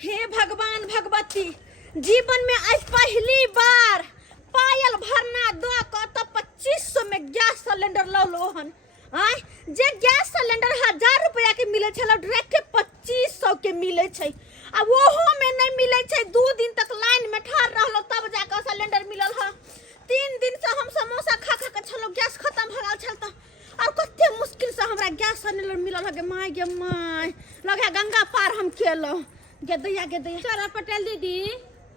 हे भगवान भगवती, जीवन में आज पहली बार पायल भरना दो को तो 2500 में गैस सिलेंडर लो लो हन। आय जे गैस सिलेंडर 1000 रुपया के मिले छल डायरेक्ट 2500 के मिले छै। अब ओहो में नहीं मिले छै, 2 दिन तक लाइन में ठाड़ रहलो तब जाकर सिलेंडर मिलल ह। 3 दिन से हम समोसा खा खा के छलो, गैस खत्म भ गेल छल त और कते मुश्किल से हमरा गैस सिलेंडर मिलल ह। गे माय लगे गंगा पार हम केलो। गे दैया चरा पटेल दीदी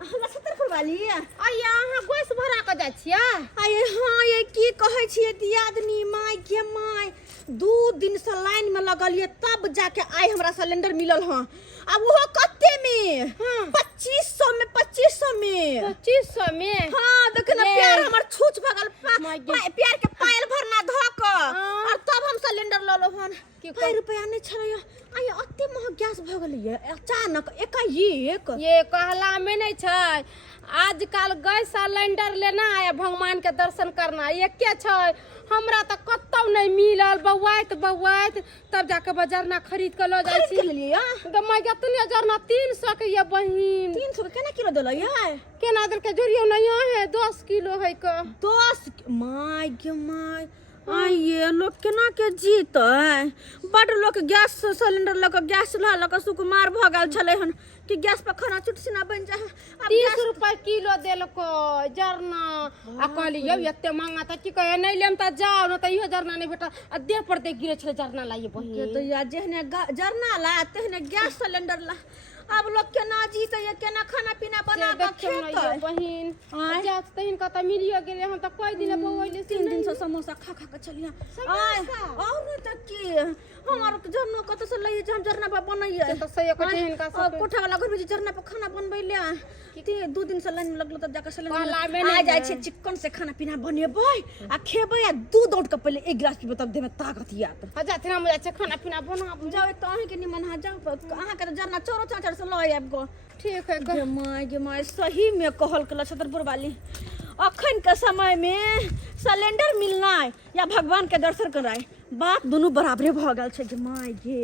हमरा 70 वाली अయ్యా अहाँ गैस भरा के जाय छियै। आये हाँ ये की कहे छियै दियादनी माय गे माय 2 दिन से लाइन में लगलिए तब जाके आय हमरा सिलेंडर मिलल ह। अब वो कते में 2500 में 2500 में हाँ देख ना प्यार हमर छूछ भगल प्यार के पायल भरना धक और तब हम सिलेंडर ल लो हन। कई रुपया नहीं छलैया आये अत्ते महग गैस भ गेलै अचानक एकाएक। ये कहला में नहीं छै, आजकल गैस सिलेंडर लेना है भगवान के दर्शन करना ये क्या छै। हमरा त कतौ नहीं मिलल, बौआइत तब जाके बाजार ना खरीद के लो जाय छी। मैं कितने जरना 300 के ये बहिन 300 के केना किलो देलो ये केना दर के जोरियो नहीं है 10 किलो है का 10 माय गे माय। आइए लोग केना के जीतै, बड़ लोग गैस सिलेंडर लक गैस चूल्हा लक सुकुमार भ गेल छलै हन कि गैस पर खाना चुटसिना बन जाए। 30 रुपए किलो देलको जरना आ कहलियो एते महंगा त की कहे नहीं लेम त जाओ न त इहो जरना नहीं भेटा आ देह पर दे गिरे छले जरना लाइए बहिन। तो या जेहने जरना ला तेहने गैस सिलेंडर ला। अब लोग केना जीतै ये केना खाना पीना बना के खेतै बहिन। जात तहिन का त मिलियो गेले हम त कोई दिन बौइले 3 दिन से समोसा खा खा के चलिया। आय और न त की हमार जरना कत से लई जे हम जरना पर बनैया त सही को जेहन का सब कोठा वाला घर में जरना पर खाना बनबैले कि 2 दिन से लाइन में लगलो तब जाके सिलेंडर कहला आ जाय छै। चिकन से खाना पीना बनेबै आ खेबै आ दूध उठ के पहले 1 गिलास पीबै तब देह में ताकत यात हजार तना मुझे अच्छा खाना पीना बना जाओ त अहीं के निमन हा जाओ अहाँ के जरना चोरो चाचर से लय आब गो। ठीक है गे माय सही में कहल के छतरपुर वाली अखन के समय में सिलेंडर मिलना या भगवान के दर्शन कराए बात दोनों बराबरे भ गेल छै। गे माय गे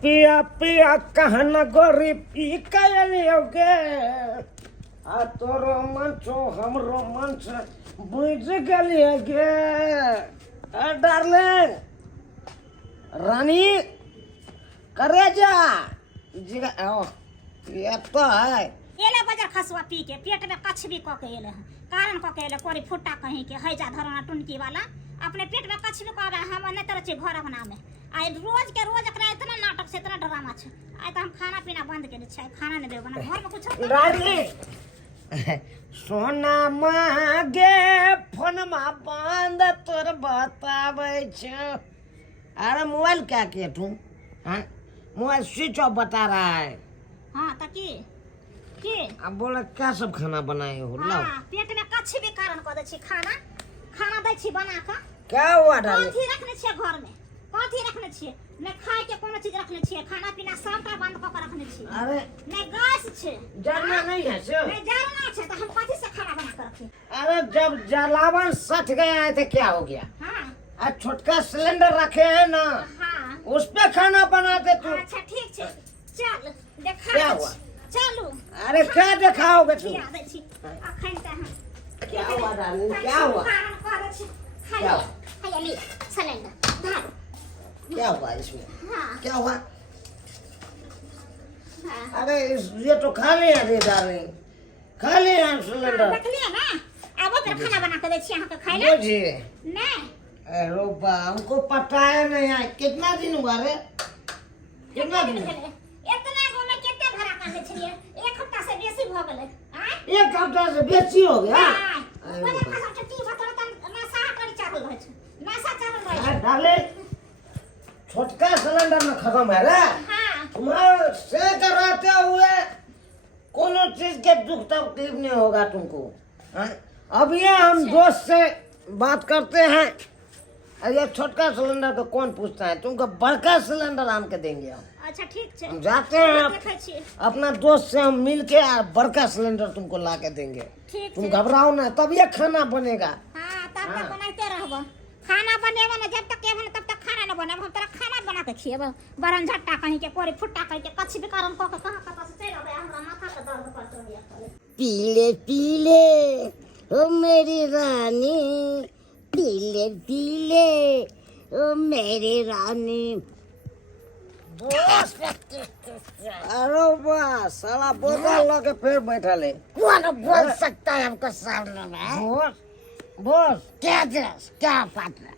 पिया पिया कहन गोरी पी कलियोगे आ तोरो मन छो हमरो मन से बुझ गेलिए गे डार्लिंग रानी करे जा जिगा ओ ये तो है एले बजा खसवा पी के पेट में कछ भी क के एले कारण क के एले कोरी फुट्टा कहीं के है जा धरना टुनकी वाला अपने पेट में कछ भी कहबे हम न तरह छे घर बना में आइ रोज के रोज एकरा इतना नाटक से इतना ड्रामा छे। आइ त हम खाना पीना बंद के छै, खाना न देब ना घर में कुछ रानी सोना मागे फोन मा बंद तोर बताबै छ। अरे मोबाइल क्या किया तुम? हाँ मोबाइल स्विच ऑफ बता रहा है। हां त की अब बोला क्या सब खाना बनाए हो? लाओ पेट में कछ भी कारण क दे छी खाना दे छी बना के। क्या हुआ डाले? कथी रखने छिए घर में? कथी रखने छिए? ने खाए के कोनो चीज रखने छिए? खाना पीना सबटा बंद क के रखने छिए। अरे ने गैस छे जरना नहीं है सर। ने जरना छे त हम कथी से खाना बना के रखी? अरे जब जलावन सट गया है तो क्या हो गया? हां आज छोटका सिलेंडर रखे हैं ना हां उस पे खाना बनाते तू। अच्छा ठीक छे चल देखा क्या हुआ? चलू अरे क्या दिखाओगे तुम? खिया दे छी अखन त हम क्या हुआ डार्लिंग क्या हुआ? क्या हुआ? हाय अली सिलेंडर धर। क्या हुआ इसमें? हां क्या हुआ? हां अरे ये तो खाली है रे डार्लिंग, खाली है सिलेंडर। देख लिया ना अब फिर खाना बना के दे छी अहाँ के खाइ ले मुझे नहीं। अरे बा हमको पता है नहीं है कितना दिन हुआ रे? कितना दिन? इतना गो में केते भरा कर दे छलिए 1 हफ्ता से बेसी भ गेलै। आय 1 हफ्ता से बेसी हो गया। ओने कसम छुट्टी बतल त नशा करी चालू होय छै, नशा चालू होय छै। डाले छोटका सिलेंडर में खत्म है रे। हां तुम्हारे से कराते हुए कोनो चीज के दुख तकलीफ नहीं होगा तुमको। हाँ? अब ये हम दोस्त से बात करते हैं और ये छोटका सिलेंडर तो कौन पूछता है, तुमको बड़का सिलेंडर आन के देंगे हम। अच्छा ठीक छे हम जाते हैं देखै छी अपना दोस्त से हम मिल के और बड़का सिलेंडर तुमको ला के देंगे। ठीक तुम छे। घबराओ ना तब ये खाना बनेगा। हां तब तक बनाते रहबो खाना बनेबो ना जब तक एबो तब तक खाना न बनेबो हम तोरा खाना बना के खिएबो बरन झट्टा कहीं के कोरी फुट्टा कहीं के कछ भी कारण क के कहां कत से चल आबे हम पीले पीले ओ मेरी रानी, पीले पीले ओ मेरी रानी। अरे वाह, साला बोतल लगे फिर बैठा ले। कौन बोल सकता है हमको सामने में? बोस बोस क्या जस क्या बात है?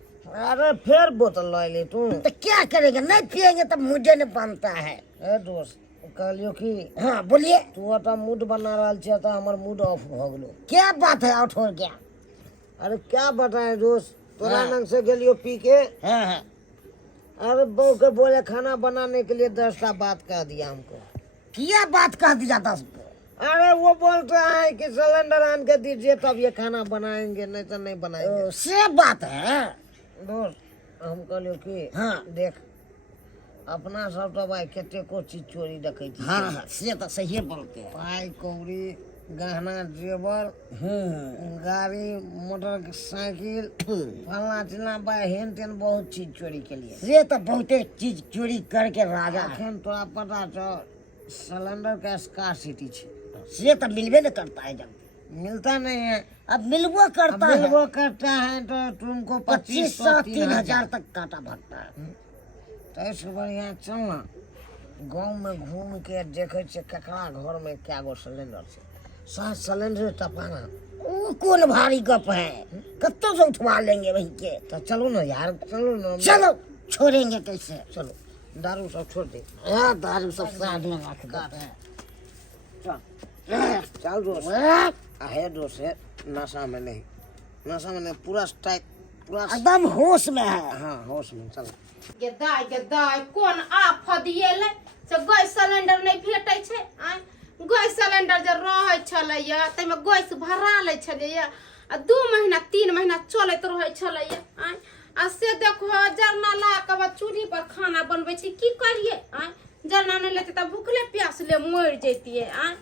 अरे फिर बोतल ला ले तू तो क्या करेगा? नहीं पिएंगे तो मुझे नहीं बनता है। ए दोस्त कहलियो कि हाँ बोलिए। तू तो मूड बना रहा छे तो हमार मूड ऑफ हो गेलो। क्या बात है आउट हो गया? अरे क्या बताए दोस्त, तोरा नंग से गेलियो पी के। हाँ हाँ। अरे बहू के बोले खाना बनाने के लिए 10टा बात कह दिया हमको। क्या बात कह दिया 10? अरे वो बोलते हैं कि सिलेंडर आन के दीजिए तब ये खाना बनाएंगे, नहीं तो नहीं बनाएंगे। से बात है दोस्त। हम कहलियो कि हाँ देख अपना सब तो भाई केते को चीज चोरी रखे थी। हाँ हाँ से तो सही बोलते हैं। पाई कौड़ी गहना जेवर गाड़ी मोटरसाइकिल फलना चिलना भाई हेन तेन बहुत चीज चोरी के लिए। से तो बहुते चीज चोरी करके राजा अखन तोरा पता तो सिलेंडर का स्कार्सिटी छे। से तो मिलबे न करता है, जब मिलता नहीं है। अब मिलबो करता है, मिलबो करता है तो तुमको 2500 3000 तक काटा भरता है। तो इससे बढ़िया चलना गाँव में घूम के देखे ककरा घर में क्या गो सिलेंडर से साथ सिलेंडर टपाना वो कौन भारी गप है? कत्तो से उठवा लेंगे वही के। तो चलो ना यार, चलो ना। चलो छोड़ेंगे कैसे? चलो दारू सब छोड़ दे। यार दारू सब साथ में रख दे। चल दोस्त है दोस्त है। नशा में नहीं, नशा में नहीं, पूरा टाइट, पूरा एकदम होश में है। हाँ होश में। चल गदाय कोन आफत दिएले से गैस सिलेंडर नहीं भेटै छै। आय गैस सिलेंडर जे रहै छलैया तैमे गैस भरा लै छलैया आ 2 महीना 3 महीना चलैत रहै छलैया। आय आ से देखो जरना ला के बाद चूल्ही पर खाना बनबै छी, की करिए? आय जरना नहीं लेते त भूखले प्यासले मर जैतिए। आय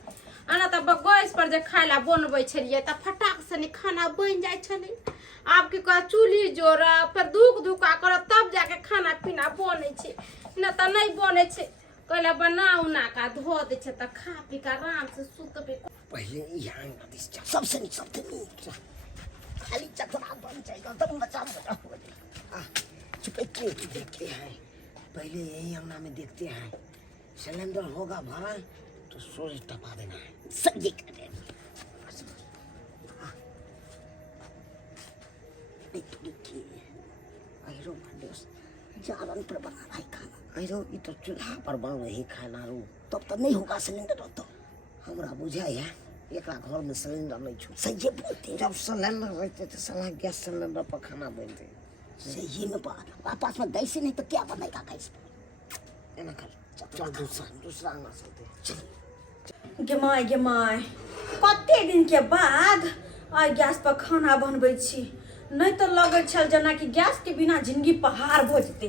आना त गैस पर जे खाइला बनबै छलिए त फटाक से खाना बन जाय छलै। आब की कह चूल्ही जोड़ा फिर धुका कर तब जाके खाना पीना बने छे, न त नहीं बने छे। कहला बनाऊ ना का धो दे छे त खा पी के आराम से सुतबे। पहले यहाँ दिस सबसे नीक खाली चतरा बन जाएगा तब बचा हो जाएगा। चुपे के देखते हैं, पहले यही अंगना में देखते हैं। सिलेंडर होगा भरा तो सूरज टपा देना है, सही कर देना। अहिरो दोस्त जारन पर बना रहा है खाना। अहिरो ये तो चूल्हा पर बन रही खाना रू तब तो नहीं होगा सिलेंडर। तो हमरा बुझाई है एकरा घर में सिलेंडर नहीं छू। सही बोलते, जब सिलेंडर रहते तो साला गैस सिलेंडर पर खाना बनते। सही में पास में गैस नहीं तो क्या बनेगा गैस पर? एना कर चल दूसरा आना चलते। चल गे माय कते दिन के बाद आइ गैस पर खाना बनबै छी। नहीं तो लगे छल जना कि गैस के बिना जिंदगी पहाड़ भ जेते।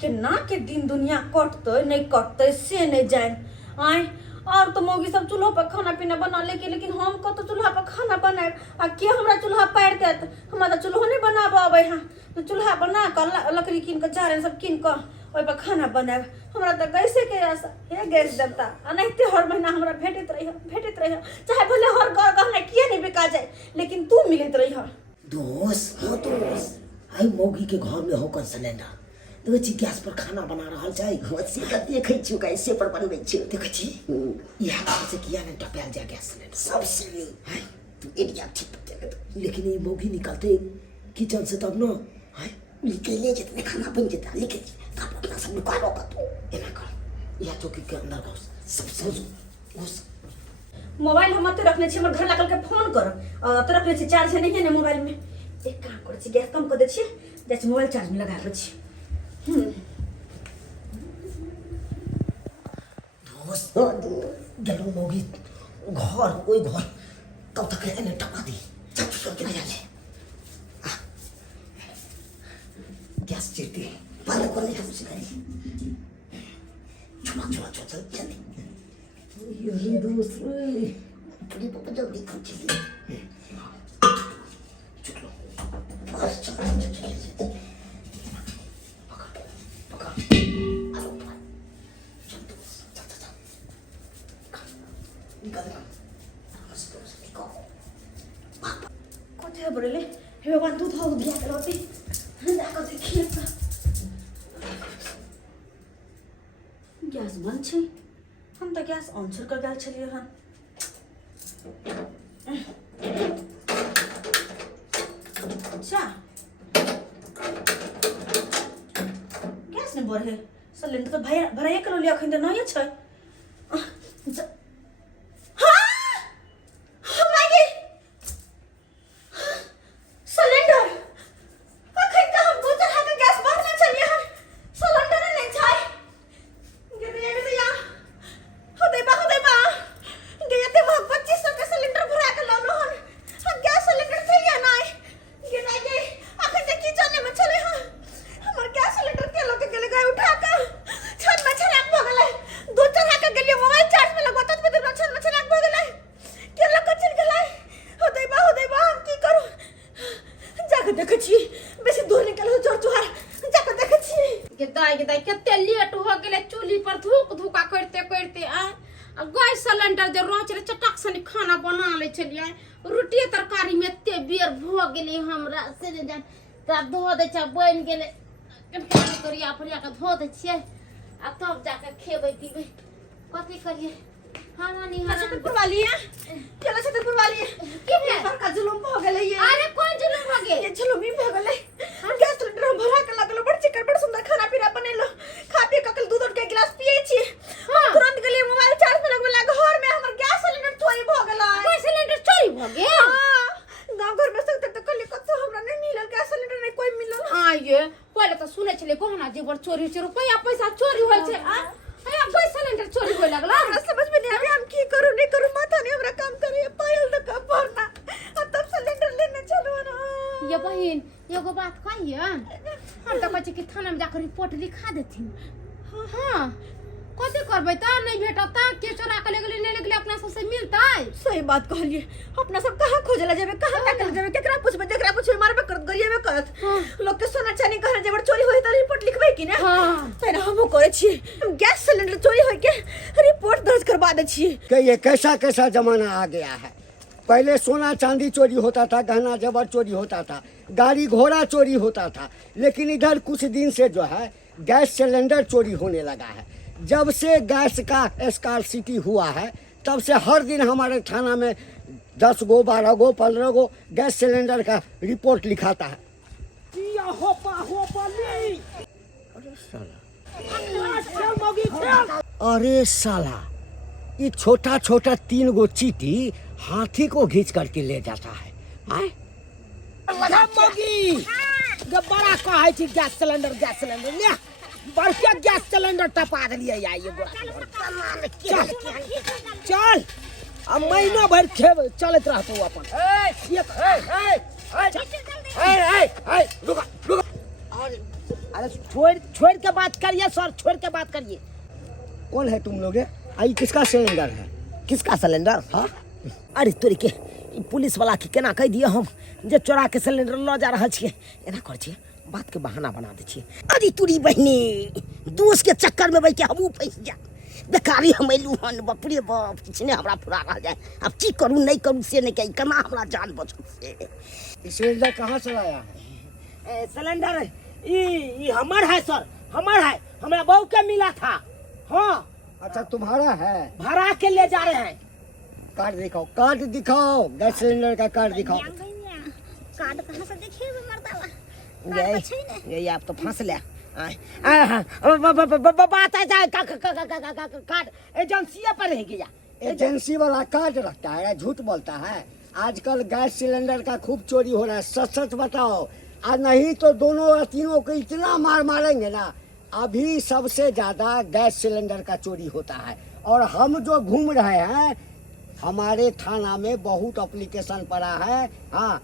केना के दिन दुनिया कटते नहीं कटते से नहीं जान। आय और तो मौगी सब चूल्हा पर खाना पीना बना लेकिन हम कत चूल्हा पर खाना बनाए आ के हमरा चूल्हा पार देत? हमरा तो चूल्हा नहीं बनाबे आबे। हाँ तो चूल्हा बना कर लकड़ी कीन के जारन सब कीन कर ओइ पर खाना बनाए। हमरा तो गैसे के आशा हे गैस देवता अनैते हर महीना हमरा भेटत रही चाहे भले हर घर गहना किए नहीं बिका जाए लेकिन तू मिलत रही। दोस्त हाँ दोस्त आई मौगी के घर में होकर सिलेंडर देखै छी गैस पर खाना बना रहल छै। से त देखै छी कैसे पर बनबै छी देखै छी इहा से किया ने टपैल जा गैस सिलेंडर सब सही है। तू एरिया ठीक बते लेकिन ये मौगी निकलते किचन से तब न है निकले जितने खाना बन जेता लेकिन तब अपना सब निकालो का तो एना कर या चौकी के अंदर घुस सब समझो घुस। मोबाइल हम तो रखने छी हमर घर लागल के फोन कर तो रखने छी चार्ज नहीं है ने मोबाइल में। एक काम कर छी गैस कम कर दे छी जैसे मोबाइल चार्ज में लगा दे छी। दोस्त गलो मौगी घर कोई घर कब तक है ने टपा दी सब सब के जा ले गैस चेती बंद करने का कुछ करी छुआ चल चल ये दोस्त पूरी पता जल्दी कर चली चलो बस चल कोथे बरेले हे भगवान दूध हो दिया करती जाकर देखिए तो गैस बंद छै हम तो गैस ऑन कर गेल छलिए हन अच्छा गैस ने बढ़े सिलेंडर तो भराइए कर लिया अखन तो नहीं छै कते लेट हो गेले चूल्ही पर धूक धुका करते करते गैस सिलेंडर जे रोच रे चटक से खाना बना ले छलिए रोटी तरकारी में एते बेर भ गेले हमरा से जान तब धो दे छ बन गेले करिया फरिया के धो दे छिए आ तब जाके खेबै पीबै कथि करिए खाना नहीं हरा छतरपुर वाली है चलो छतरपुर वाली है की है पर का जुलुम भ गेले ये अरे कोन जुलुम भ गेल ये जुलुम ही भ गेले गैस सिलेंडर हम भरा के लगलो बड़ चिकन बड़ सुंदर खाना पीना बनेलो खा पी ककल दूध और के गिलास पिए छी तुरंत गली मोबाइल चार्ज में लगवे लाग घर में हमर गैस सिलेंडर चोरी भ गेला गैस सिलेंडर चोरी भ गेल गांव घर में सब तक कल कतो हमरा नहीं मिलल गैस सिलेंडर नहीं कोई मिलल आये पहले तो सुने छले गहना जेवर चोरी से रुपया पैसा चोरी होय छै आ गैस सिलेंडर चोरी होय लगला हमरा समझ में नहीं आवे हम की करू नहीं करू माथा नहीं हमरा काम करे पायल न का भरना अब तब सिलेंडर लेने चलो ना ये बहन एगो बात कहिए हम तो बच्चे के थाना में जाकर रिपोर्ट लिखा देथिन हां कथि करबै त नहीं भेटत त के चोरा के ले गेलै अपना सब से मिलतै सही बात कहलिए अपना सब कहां खोजला जाबे कहां टकल जाबे केकरा पूछबे जेकरा पूछबे मारबे करत गरिएबे करत लोग के सोना चांदी कहर जेबर चोरी होई त रिपोर्ट लिखबै कि ने हां तेरा हम करे छी गैस सिलेंडर चोरी होई के रिपोर्ट दर्ज करवा दे छी कि ये कैसा कैसा जमाना आ गया है। पहले सोना चांदी चोरी होता था, गहना जेवर चोरी होता था, गाड़ी घोड़ा चोरी होता था, लेकिन इधर कुछ दिन से जो है गैस सिलेंडर चोरी होने लगा है। जब से गैस का स्कार्सिटी हुआ है तब से हर दिन हमारे थाना में 10 गो 12 गो 15 गो गैस सिलेंडर का रिपोर्ट लिखाता है। अरे साला ये छोटा छोटा 3 गो चीटी हाथी को घींच करके ले जाता है। जब बड़ा कहे छी गैस सिलेंडर ले बढ़िया गैस सिलेंडर टपा दिलिए या ये चल चल अब महीना भर खेब चलत रहतो अपन अरे छोड़ के बात करिए सर, छोड़ के बात करिए। कौन है तुम लोग? आई किसका सिलेंडर है? किसका सिलेंडर? हाँ अरे तोरी के पुलिस वाला के केना कह दिए हम जे चोरा के सिलेंडर ल जा रहा छिए एना कर छिए बात के बहाना बना दे छिए। अरे तोरी बहनी दोस्त के चक्कर में भाई के हमू फंस जा बेकारी हम एलू हन बाप रे बाप किछने हमरा फुरा रह जाए अब की करू नहीं करू से नहीं कही केना हमरा जान बचल से। सिलेंडर कहाँ से लाया है? सिलेंडर ई हमर है सर, हमर है, हमरा बहू के मिला था। हाँ अच्छा तुम्हारा है? भरा के ले जा रहे हैं। कार्ड दिखाओ, कार्ड दिखाओ, गैस सिलेंडर का कार्ड दिखाओ। कार्ड कहां से देखिए मरदावा ये आप तो फंस ले बात है कार्ड एजेंसी पर रह गया। एजेंसी वाला कार्ड रखता है, झूठ बोलता है। आजकल गैस सिलेंडर का खूब चोरी हो रहा है, सच सच बताओ। और नहीं तो दोनों और तीनों को इतना मार मारेंगे ना। अभी सबसे ज्यादा गैस सिलेंडर का चोरी होता है। और हम जो घूम रहे हैं हमारे थाना में बहुत एप्लीकेशन पड़ा है। हाँ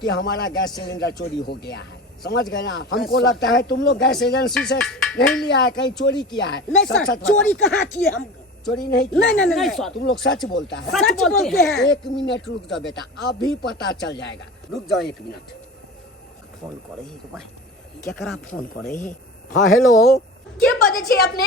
कि हमारा गैस सिलेंडर चोरी हो गया है, समझ गए ना। हमको लगता है तुम लोग गैस एजेंसी से नहीं लिया है, कहीं चोरी किया है। नहीं सर, चोरी कहाँ किए हम? चोरी नहीं किया। नहीं सर, तुम लोग सच बोलता है। सच बोलते हैं। 1 मिनट रुक जाओ बेटा, अभी पता चल जाएगा। रुक जाओ 1 मिनट। फोन करे भाई, केकरा फोन करे है? हाँ हेलो, के बजे छे अपने?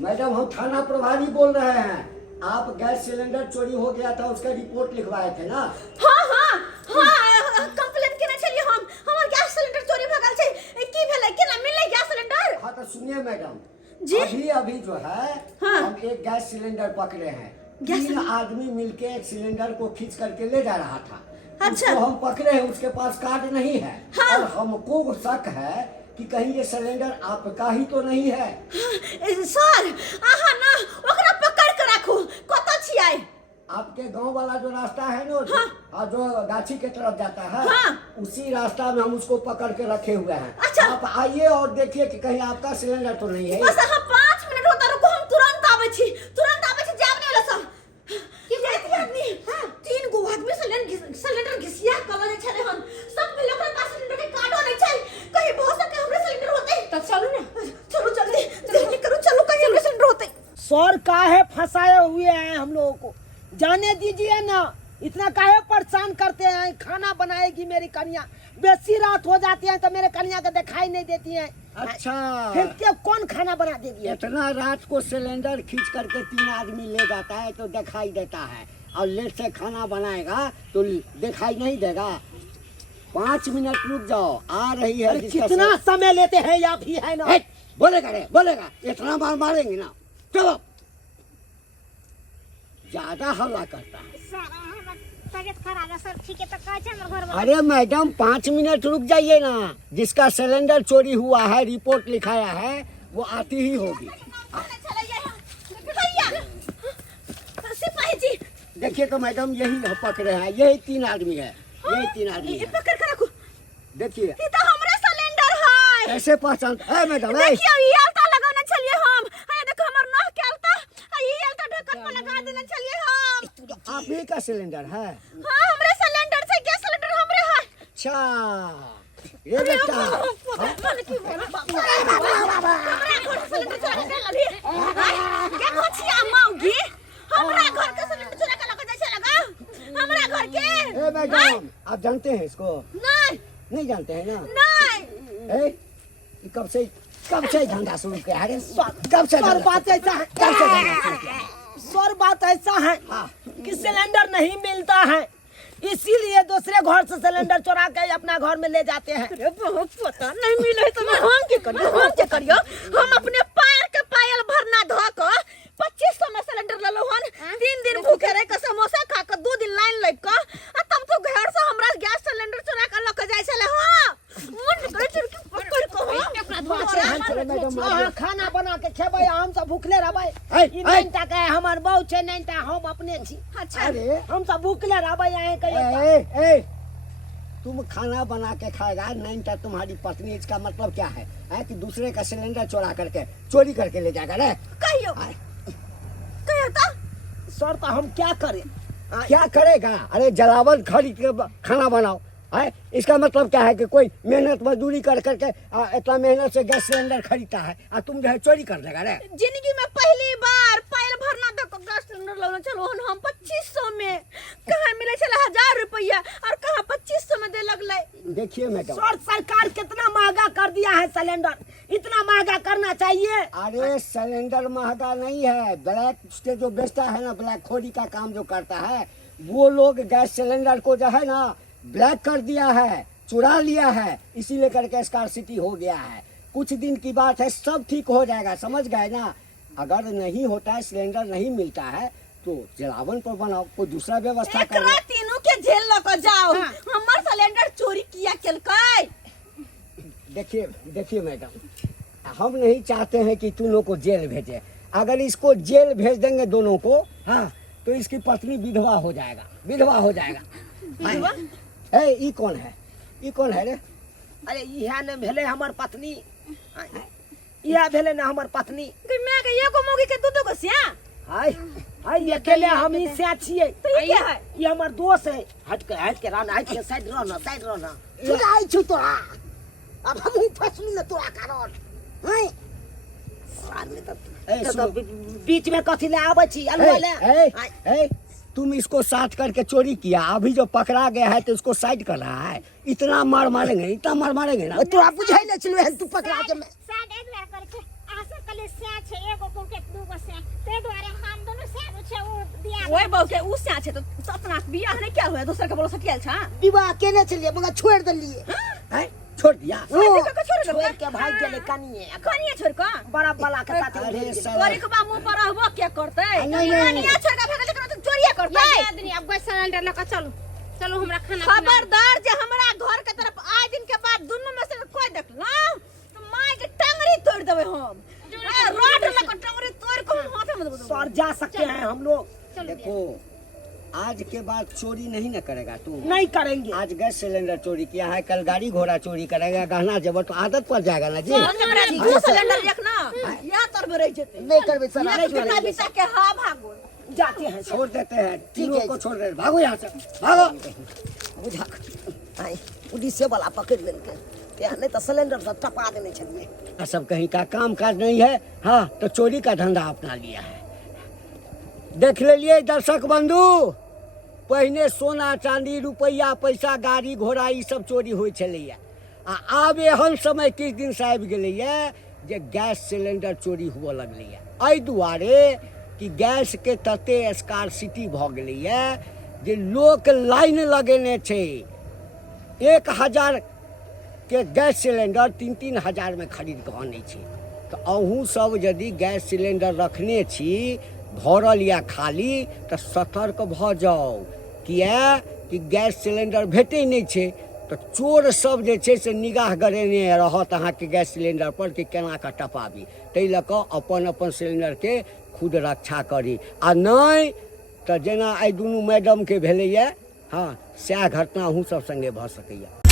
मैडम हम थाना प्रभारी बोल रहे हैं। आप गैस सिलेंडर चोरी हो गया था उसका रिपोर्ट लिखवाए थे ना? हाँ हाँ हाँ कंप्लेन केने छलिए हम हमर गैस सिलेंडर चोरी भ गेल छै की भेलै केना मिललै गैस सिलेंडर हाँ तो सुनिए मैडम जी? अभी अभी जो है हाँ। हम एक गैस सिलेंडर पकड़े हैं। गैस 3 आदमी मिलके एक सिलेंडर को खींच करके ले जा रहा था। अच्छा। उसको हम पकड़े हैं, उसके पास कार्ड नहीं है। हाँ। और हमको शक है कि कहीं ये सिलेंडर आपका ही तो नहीं है। सर आहा ना ओकरा पकड़ के राखू कत छियै आपके गांव वाला जो रास्ता है ना हाँ। जो गाछी के तरफ जाता है हाँ। उसी रास्ता में हम उसको पकड़ के रखे हुए हैं। अच्छा। आप आइए और देखिए कि कहीं आपका सिलेंडर तो नहीं है। बस हम 5 मिनट होता रुको हम तुरंत आबै छी जाब नहीं वाला सब की जाती आदमी 3 गो आदमी सिलेंडर घिसिया कल जे छले हन सब मिल ओकरा पास सिलेंडर के कार्डो नहीं छै कहीं बहुत सके हमरे सिलेंडर होते तो चलू ना चलो जल्दी करो चलो कहीं हमरे सिलेंडर होते सर काहे फंसाए हुए हैं हम लोगों को, जाने दीजिए ना, इतना काहे परेशान करते हैं। खाना बनाएगी मेरी कन्या, बेसी रात हो जाती है तो मेरे कन्या को दिखाई नहीं देती है। अच्छा फिर क्या कौन खाना बना देगी? इतना रात को सिलेंडर खींच करके 3 आदमी ले जाता है तो दिखाई देता है, और लेट से खाना बनाएगा तो दिखाई नहीं देगा। 5 मिनट रुक जाओ, आ रही है। अरे कितना समय लेते हैं आप ही है ना। बोलेगा इतना मार मारेंगे ना। चलो ज्यादा हल्ला करता है। सर हमर तबियत खराब है सर। ठीक है तो कह हमर घर वाला अरे मैडम 5 मिनट रुक जाइए ना, जिसका सिलेंडर चोरी हुआ है रिपोर्ट लिखाया है वो आती ही होगी। सिपाही जी देखिए तो मैडम यही पकड़े हैं, यही 3 आदमी है, यही 3 आदमी ये है। पकड़ के रखो देखिए ये तो हमरे सिलेंडर है कैसे पहचान है मैडम? देखिए ये अलता लगाना चलिए हम है देखो हमर नह के अलता ये अलता ढक्कन पर लगा देना चलिए हम आप ही का सिलेंडर है? हां हमरे सिलेंडर से गैस सिलेंडर हमरे है अच्छा ये बेटा मन की बोला बाबा हमरे घर के सिलेंडर चोरा के लली के खोछिया माऊगी हमरा घर के सिलेंडर चोरा के लगा जैसे लगा हमरा घर के ए मैडम आप जानते हैं इसको? नहीं जानते हैं ना? नहीं ए ये कब से धंधा शुरू किया है? कब से सर बात ऐसा है, कब से धंधा शुरू किया है? सर बात ऐसा है हाँ। कि सिलेंडर नहीं मिलता है, इसीलिए दूसरे घर से सिलेंडर चुरा के अपना घर में ले जाते हैं। अरे बहुत पता नहीं मिले तो हम के करियो हम अपने पैर के पायल भरना धोक 2500 में सिलेंडर ले लो हन 3 दिन भूखे रह के समोसा खा के 2 दिन लाइन लग के तब तो घर से हमरा गैस सिलेंडर चुरा के लक जाय छले। हां मन करे चिरकी पकड़ को हाँ, खाना बना के खेबै हम सब भूखले रहबै। ऐ, ई नहीं ता के हमर बहू छै नहीं ता हम अपने छी। अच्छा अरे हम सब भूखले रहबै आए कहियो। ए तुम खाना बना के खाएगा नहीं तो तुम्हारी पत्नी, इसका मतलब क्या है कि दूसरे का सिलेंडर चोरी करके ले जाएगा रे? कहियो तो सर तो हम क्या करें? क्या करेगा? अरे जलावन खरीद के खाना बनाओ है, इसका मतलब क्या है कि कोई मेहनत मजदूरी कर करके इतना मेहनत से गैस सिलेंडर खरीदता है और तुम जो है चोरी कर देगा रे? जिंदगी में पहली बार पायल भरना तक गैस सिलेंडर लेना चलो हम 2500 में कहाँ मिले चला 1000 रुपया और कहाँ 2500 में दे लगले। देखिए मैडम सर सरकार कितना महंगा कर दिया है सिलेंडर, इतना महंगा करना चाहिए। अरे सिलेंडर महंगा नहीं है, ब्लैक से जो बेचता है ना, ब्लैक खोरी का काम जो करता है वो लोग गैस सिलेंडर को जो है ना ब्लैक कर दिया है, चुरा लिया है, इसीलिए करके स्कार्सिटी हो गया है। कुछ दिन की बात है, सब ठीक हो जाएगा, समझ गए ना? अगर नहीं होता है, सिलेंडर नहीं मिलता है तो जलावन पर बनाओ, कोई दूसरा व्यवस्था एक करो। रात तीनों के जेल लग जाओ। हमर सिलेंडर चोरी किया केलकै। देखिए मैडम, हम नहीं चाहते हैं कि तुम लोग को जेल भेजे। अगर इसको जेल भेज देंगे दोनों को, हाँ, तो इसकी पत्नी विधवा हो जाएगा। विधवा? ए, ई कौन है रे? अरे यह न भेले हमर पत्नी, यह भेले ना हमर पत्नी। कि मैं के एगो मौगी के दूधो को सिया हाय अकेले हम ही से छिए। तो ये क्या है? ये हमर दोस्त है। हट के रहना, हट के साइड रहना। चुराई छु तोरा, अब हम ही फसली न तोरा कारण। हैं साले तो बीच में कथी ले आबै छी अलवा ले। तुम इसको साथ करके चोरी किया, अभी जो पकड़ा गया है तो उसको साइड कर रहा है। इतना मार मारेंगे ना। तोरा बुझाई न चलवे तू पकड़ा के में। साइड एक बार करके सास कले से छे एगो को के दूगो से ते द्वारे हम दोनों से छे उ दिया ओए बहू के उ से छे तो सपना बियाह नहीं क्या हुआ दूसरा के बोलो सटियल छा विवाह केने चलिए मगर छोड़ दिलिए हैं? छोड़ दिया छोड़ के भाग गेले कनिए कनिया छोड़ का बड़ा बला के साथ अरे भेज साला तोरी के बा मुंह पर रहबो क्या करते नहीं, नहीं। कनिया छोड़ के भागल लेकिन तू चोरिया करते ये आदमी अब गैस सिलेंडर लेकर चलो चलो हमरा खाना पीना- खबरदार जे हमरा घर के तरफ आए दिन के बाद दोनों में से कोई देखला तो माय के टंगरी तोड़ देबे हम रोड लगा टंगरी तोड़ के हाथ में देबे सर जा सकते हैं हम लोग। देखो आज के बाद चोरी नहीं न करेगा तू। नहीं करेंगे। आज गैस सिलेंडर चोरी किया है, कल गाड़ी घोड़ा चोरी करेगा, गहना जेवर तो आदत पड़ जाएगा ना जी। दू सिलेंडर देखना या तर में रह जेते नहीं करबे सर, या नहीं बिना करेंगे बिता के हा भागो जाते हैं सर। छोड़ देते हैं, तीनों है को जी। छोड़ देते, भागो यहाँ से, भागो। बुझा आई पुलिस वाला पकड़ लेके ते नहीं तो सिलेंडर से टपा देने चाहिए। सब कहीं का काम काज नहीं है, हाँ तो चोरी का धंधा अपना लिया है। देख लिए दर्शक बंधु, पहले सोना चांदी रुपया पैसा गाड़ी घोड़ा ई सब चोरी होय छलैया, आ आब एहन समय किछ दिन से आबि गेलैया जे गैस सिलेंडर चोरी हुअ लगलैया। एहि दुआरे कि गैस के तते स्कार्सिटी भऽ गेलैया जे लोक लाइन लगेने छै। 1000 के गैस सिलेंडर 3-3 हजार में खरीद कऽ आनै छै। तऽ अहूँ सब यदि गैस सिलेंडर रखने छी भरल या खाली तऽ सतर्क भऽ जाउ, किया कि गैस सिलेंडर भेटै नहि छै। तऽ चोर सब जे छै से निगाह गरेने रहत अहाँके गैस सिलेंडर पर कि केना कऽ टपाबी। ताहि लऽ कऽ अपन अपन सिलेंडर के खुद रक्षा करी, आ नहि तऽ जेना आइ दुनू मैडम के भेलैया, हाँ सएह घटना अहूँ सब संगे भऽ सकैया।